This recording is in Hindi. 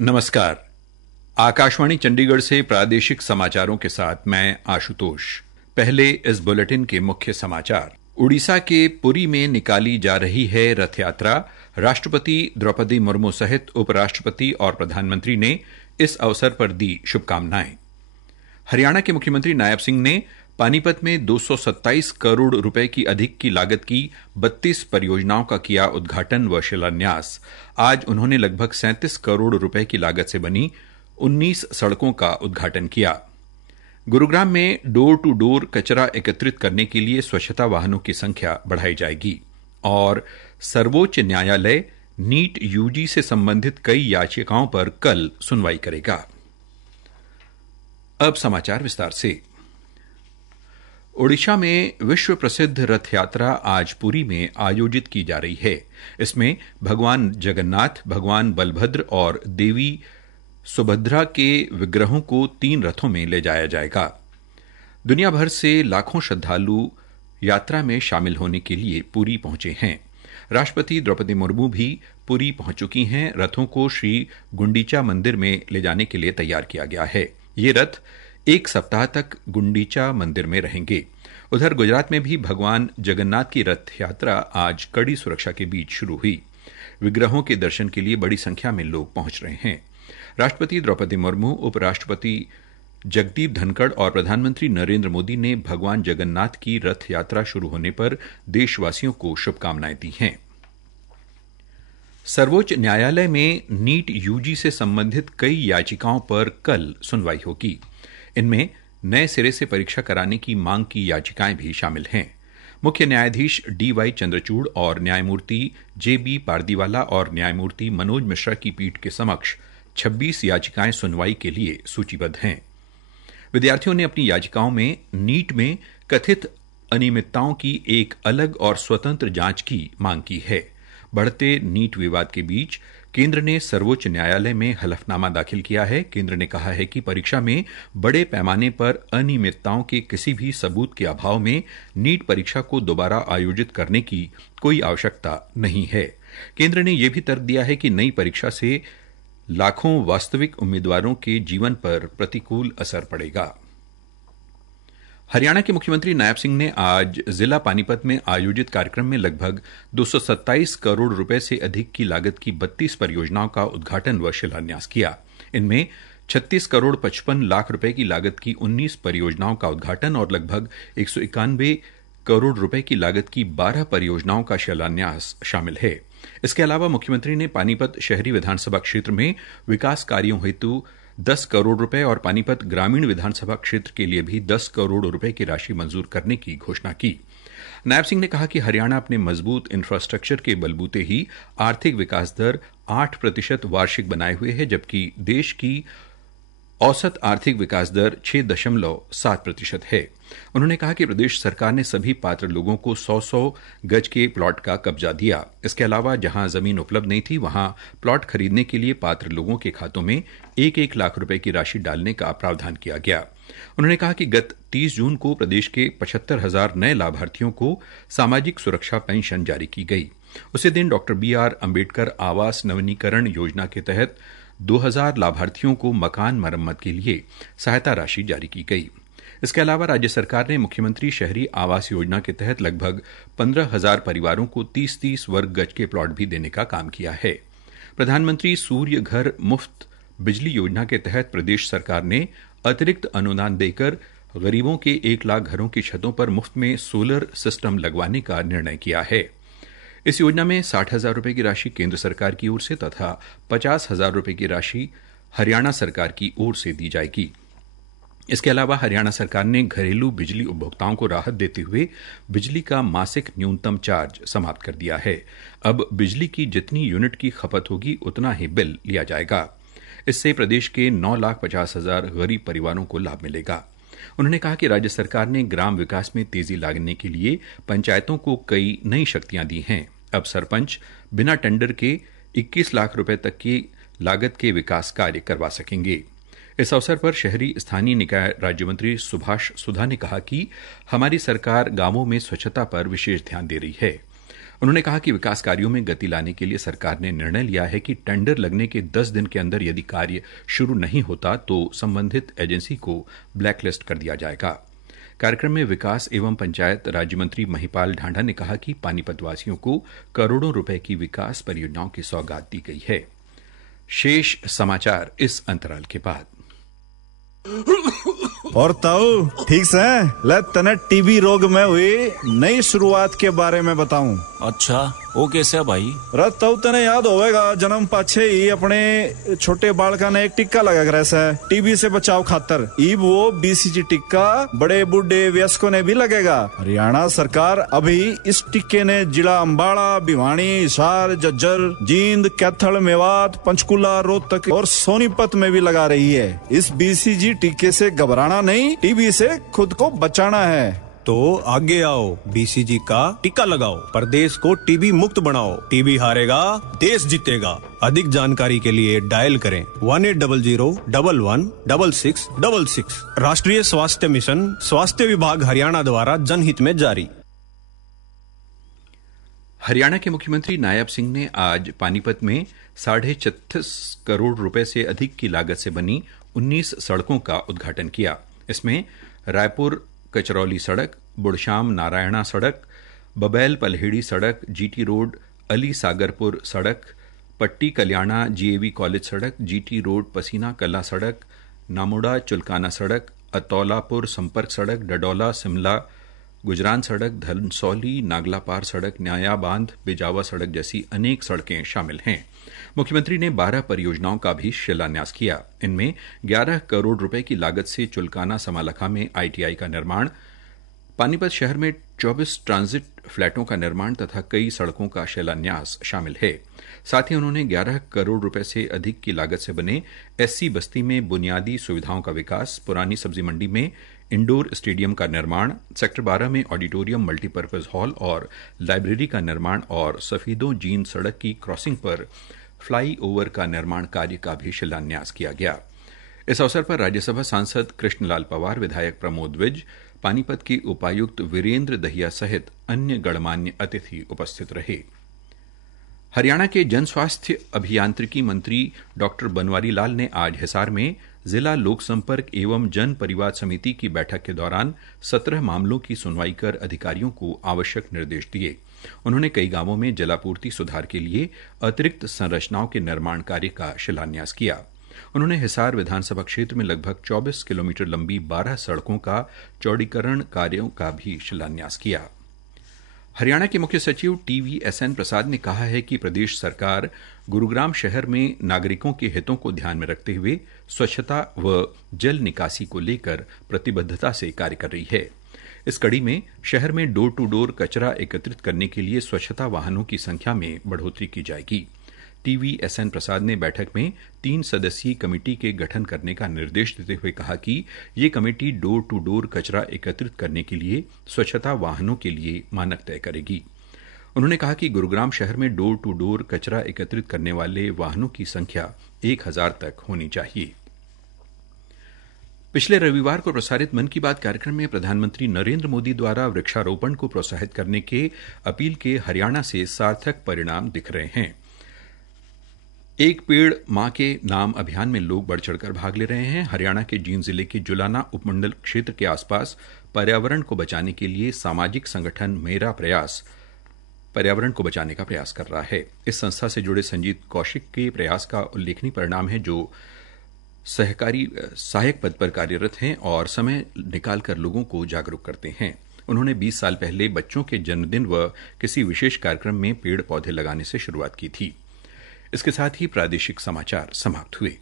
नमस्कार। आकाशवाणी चंडीगढ़ से प्रादेशिक समाचारों के साथ मैं आशुतोष। पहले इस बुलेटिन के मुख्य समाचार। उड़ीसा के पुरी में निकाली जा रही है रथ यात्रा। राष्ट्रपति द्रौपदी मुर्मू सहित उपराष्ट्रपति और प्रधानमंत्री ने इस अवसर पर दी शुभकामनाएं। हरियाणा के मुख्यमंत्री नायब सिंह ने पानीपत में 227 करोड़ रुपए की अधिक की लागत की 32 परियोजनाओं का किया उद्घाटन व शिलान्यास। आज उन्होंने लगभग 37 करोड़ रुपए की लागत से बनी 19 सड़कों का उद्घाटन किया। गुरुग्राम में डोर टू डोर कचरा एकत्रित करने के लिए स्वच्छता वाहनों की संख्या बढ़ाई जाएगी। और सर्वोच्च न्यायालय नीट यूजी से संबंधित कई याचिकाओं पर कल सुनवाई करेगा। अब समाचार विस्तार से। ओडिशा में विश्व प्रसिद्ध रथ यात्रा आज पुरी में आयोजित की जा रही है। इसमें भगवान जगन्नाथ, भगवान बलभद्र और देवी सुभद्रा के विग्रहों को 3 रथों में ले जाया जाएगा। दुनिया भर से लाखों श्रद्धालु यात्रा में शामिल होने के लिए पुरी पहुंचे हैं। राष्ट्रपति द्रौपदी मुर्मू भी पुरी पहुंच चुकी हैं। रथों को श्री गुंडीचा मंदिर में ले जाने के लिए तैयार किया गया है। ये रथ 1 सप्ताह तक गुंडीचा मंदिर में रहेंगे। उधर गुजरात में भी भगवान जगन्नाथ की रथ यात्रा आज कड़ी सुरक्षा के बीच शुरू हुई। विग्रहों के दर्शन के लिए बड़ी संख्या में लोग पहुंच रहे हैं। राष्ट्रपति द्रौपदी मुर्मू, उपराष्ट्रपति जगदीप धनखड़ और प्रधानमंत्री नरेंद्र मोदी ने भगवान जगन्नाथ की रथ यात्रा शुरू होने पर देशवासियों को शुभकामनाएं दी हैं। सर्वोच्च न्यायालय में नीट यूजी से संबंधित कई याचिकाओं पर कल सुनवाई होगी। इनमें नए सिरे से परीक्षा कराने की मांग की याचिकाएं भी शामिल हैं। मुख्य न्यायाधीश DY चंद्रचूड़ और न्यायमूर्ति JB पारदीवाला और न्यायमूर्ति मनोज मिश्रा की पीठ के समक्ष 26 याचिकाएं सुनवाई के लिए सूचीबद्ध हैं। विद्यार्थियों ने अपनी याचिकाओं में नीट में कथित अनियमितताओं की एक अलग और स्वतंत्र जांच की मांग की है। बढ़ते नीट विवाद के बीच केंद्र ने सर्वोच्च न्यायालय में हलफनामा दाखिल किया है। केंद्र ने कहा है कि परीक्षा में बड़े पैमाने पर अनियमितताओं के किसी भी सबूत के अभाव में नीट परीक्षा को दोबारा आयोजित करने की कोई आवश्यकता नहीं है। केंद्र ने यह भी तर्क दिया है कि नई परीक्षा से लाखों वास्तविक उम्मीदवारों के जीवन पर प्रतिकूल असर पड़ेगा। हरियाणा के मुख्यमंत्री नायब सिंह ने आज जिला पानीपत में आयोजित कार्यक्रम में लगभग 227 करोड़ रुपए से अधिक की लागत की 32 परियोजनाओं का उद्घाटन व शिलान्यास किया। इनमें 36 करोड़ 55 लाख रुपए की लागत की 19 परियोजनाओं का उद्घाटन और लगभग 191 करोड़ रुपए की लागत की 12 परियोजनाओं का शिलान्यास शामिल है। इसके अलावा मुख्यमंत्री ने पानीपत शहरी विधानसभा क्षेत्र में विकास कार्यों हेतु 10 करोड़ रुपए और पानीपत ग्रामीण विधानसभा क्षेत्र के लिए भी 10 करोड़ रुपए की राशि मंजूर करने की घोषणा की। नायब सिंह ने कहा कि हरियाणा अपने मजबूत इंफ्रास्ट्रक्चर के बलबूते ही आर्थिक विकास दर 8% वार्षिक बनाए हुए है, जबकि देश की औसत आर्थिक विकास दर 6.7% है। उन्होंने कहा कि प्रदेश सरकार ने सभी पात्र लोगों को 100-100 गज के प्लॉट का कब्जा दिया। इसके अलावा जहां जमीन उपलब्ध नहीं थी वहां प्लॉट खरीदने के लिए पात्र लोगों के खातों में 1-1 लाख रुपए की राशि डालने का प्रावधान किया गया। उन्होंने कहा कि गत 30 जून को प्रदेश के 75,000 नए लाभार्थियों को सामाजिक सुरक्षा पेंशन जारी की गई। उसी दिन डॉ BR अम्बेडकर आवास नवीनीकरण योजना के तहत 2000 लाभार्थियों को मकान मरम्मत के लिए सहायता राशि जारी की गई। इसके अलावा राज्य सरकार ने मुख्यमंत्री शहरी आवास योजना के तहत लगभग 15,000 परिवारों को 30-30 वर्ग गज के प्लॉट भी देने का काम किया है। प्रधानमंत्री सूर्य घर मुफ्त बिजली योजना के तहत प्रदेश सरकार ने अतिरिक्त अनुदान देकर गरीबों के 1 लाख घरों की छतों पर मुफ्त में सोलर सिस्टम लगवाने का निर्णय किया है। इस योजना में 60,000 रुपए की राशि केंद्र सरकार की ओर से तथा 50,000 रुपए की राशि हरियाणा सरकार की ओर से दी जाएगी। इसके अलावा हरियाणा सरकार ने घरेलू बिजली उपभोक्ताओं को राहत देते हुए बिजली का मासिक न्यूनतम चार्ज समाप्त कर दिया है। अब बिजली की जितनी यूनिट की खपत होगी उतना ही बिल लिया जाएगा। इससे प्रदेश के 9,50,000 गरीब परिवारों को लाभ मिलेगा। उन्होंने कहा कि राज्य सरकार ने ग्राम विकास में तेजी लाने के लिए पंचायतों को कई नई शक्तियां दी हैं। अब सरपंच बिना टेंडर के 21 लाख रुपए तक की लागत के विकास कार्य करवा सकेंगे। इस अवसर पर शहरी स्थानीय निकाय राज्य मंत्री सुभाष सुधा ने कहा कि हमारी सरकार गांवों में स्वच्छता पर विशेष ध्यान दे रही है। उन्होंने कहा कि विकास कार्यों में गति लाने के लिए सरकार ने निर्णय लिया है कि टेंडर लगने के 10 दिन के अंदर यदि कार्य शुरू नहीं होता तो संबंधित एजेंसी को ब्लैकलिस्ट कर दिया जाएगा। कार्यक्रम में विकास एवं पंचायत राज्य मंत्री महिपाल ढांढा ने कहा कि पानीपत वासियों को करोड़ों रुपए की विकास परियोजनाओं की सौगात दी गई है। शेष समाचार इस अंतराल के बाद। और ताऊ ठीक से ले तने टीबी रोग में हुई नई शुरुआत के बारे में बताऊं। अच्छा वो कैसे भाई? ताऊ तने याद होवेगा जन्म पाछे ही अपने छोटे बालका ने एक टिक्का लगा कर ऐसा टीबी से बचाव खातर। ईब वो बीसीजी टिक्का बड़े बूढ़े वयस्कों ने भी लगेगा। हरियाणा सरकार अभी इस टिक्के ने जिला अम्बाड़ा, भिवानी, हिसार, झज्जर, जींद, कैथल, मेवात, पंचकुला, रोहतक और सोनीपत में भी लगा रही है। इस बीसीजी टिक्के से घबराना नहीं, टीबी से खुद को बचाना है। तो आगे आओ, बीसीजी का टीका लगाओ, प्रदेश को टीबी मुक्त बनाओ। टीबी हारेगा, देश जीतेगा। अधिक जानकारी के लिए डायल करें 1800-11-11-6666। राष्ट्रीय स्वास्थ्य मिशन, स्वास्थ्य विभाग हरियाणा द्वारा जनहित में जारी। हरियाणा के मुख्यमंत्री नायब सिंह ने आज पानीपत में 36.5 करोड़ रुपए से अधिक की लागत से बनी 19 सड़कों का उद्घाटन किया। इसमें रायपुर कचरौली सड़क, बुड़शाम नारायणा सड़क, बबैल पलहेड़ी सड़क, जीटी रोड अली सागरपुर सड़क, पट्टी कल्याणा जीएवी कॉलेज सड़क, जीटी रोड पसीना कला सड़क, नामोड़ा चुलकाना सड़क, अतौलापुर संपर्क सड़क, डडौला शिमला गुजरान सड़क, धनसौली नागलापार सड़क, न्याया बांध बिजावा सड़क जैसी अनेक सड़कें शामिल हैं। मुख्यमंत्री ने 12 परियोजनाओं का भी शिलान्यास किया। इनमें 11 करोड़ रुपए की लागत से चुलकाना समालखा में आईटीआई का निर्माण, पानीपत शहर में 24 ट्रांजिट फ्लैटों का निर्माण तथा कई सड़कों का शिलान्यास शामिल है। साथ ही उन्होंने 11 करोड़ रुपए से अधिक की लागत से बने एससी बस्ती में बुनियादी सुविधाओं का विकास, पुरानी सब्जी मंडी में इंडोर स्टेडियम का निर्माण, सेक्टर 12 में ऑडिटोरियम, मल्टीपर्पज हॉल और लाइब्रेरी का निर्माण और सफीदों जींद सड़क की क्रॉसिंग पर फ्लाई ओवर का निर्माण कार्य का भी शिलान्यास किया गया। इस अवसर पर राज्यसभा सांसद कृष्णलाल पवार, विधायक प्रमोद विज, पानीपत के उपायुक्त वीरेंद्र दहिया सहित अन्य गणमान्य अतिथि उपस्थित रहे। हरियाणा के जन स्वास्थ्य अभियांत्रिकी मंत्री डॉ बनवारी लाल ने आज हिसार में जिला लोक संपर्क एवं जन परिवाद समिति की बैठक के दौरान 17 मामलों की सुनवाई कर अधिकारियों को आवश्यक निर्देश दिए। उन्होंने कई गांवों में जलापूर्ति सुधार के लिए अतिरिक्त संरचनाओं के निर्माण कार्य का शिलान्यास किया। उन्होंने हिसार विधानसभा क्षेत्र में लगभग 24 किलोमीटर लंबी 12 सड़कों का चौड़ीकरण कार्यों का भी शिलान्यास किया। हरियाणा के मुख्य सचिव TVSN प्रसाद ने कहा है कि प्रदेश सरकार गुरुग्राम शहर में नागरिकों के हितों को ध्यान में रखते हुए स्वच्छता व जल निकासी को लेकर प्रतिबद्धता से कार्य कर रही है। इस कड़ी में शहर में डोर टू डोर कचरा एकत्रित करने के लिए स्वच्छता वाहनों की संख्या में बढ़ोतरी की जाएगी। TVSN प्रसाद ने बैठक में 3 सदस्यीय कमेटी के गठन करने का निर्देश देते हुए कहा कि ये कमेटी डोर टू डोर कचरा एकत्रित करने के लिए स्वच्छता वाहनों के लिए मानक तय करेगी। उन्होंने कहा कि गुरुग्राम शहर में डोर टू डोर कचरा एकत्रित करने वाले वाहनों की संख्या 1000 तक होनी चाहिए। पिछले रविवार को प्रसारित मन की बात कार्यक्रम में प्रधानमंत्री नरेंद्र मोदी द्वारा वृक्षारोपण को प्रोत्साहित करने के अपील के हरियाणा से सार्थक परिणाम दिख रहे हैं। एक पेड़ मां के नाम अभियान में लोग बढ़ चढ़कर भाग ले रहे हैं। हरियाणा के जींद जिले के जुलाना उपमंडल क्षेत्र के आसपास पर्यावरण को बचाने के लिए सामाजिक संगठन मेरा प्रयास पर्यावरण को बचाने का प्रयास कर रहा है। इस संस्था से जुड़े संजीत कौशिक के प्रयास का उल्लेखनीय परिणाम है, जो सहायक पद पर कार्यरत हैं और समय निकालकर लोगों को जागरूक करते हैं। उन्होंने 20 साल पहले बच्चों के जन्मदिन व किसी विशेष कार्यक्रम में पेड़ पौधे लगाने से शुरुआत की थी। इसके साथ ही प्रादेशिक समाचार समाप्त हुए।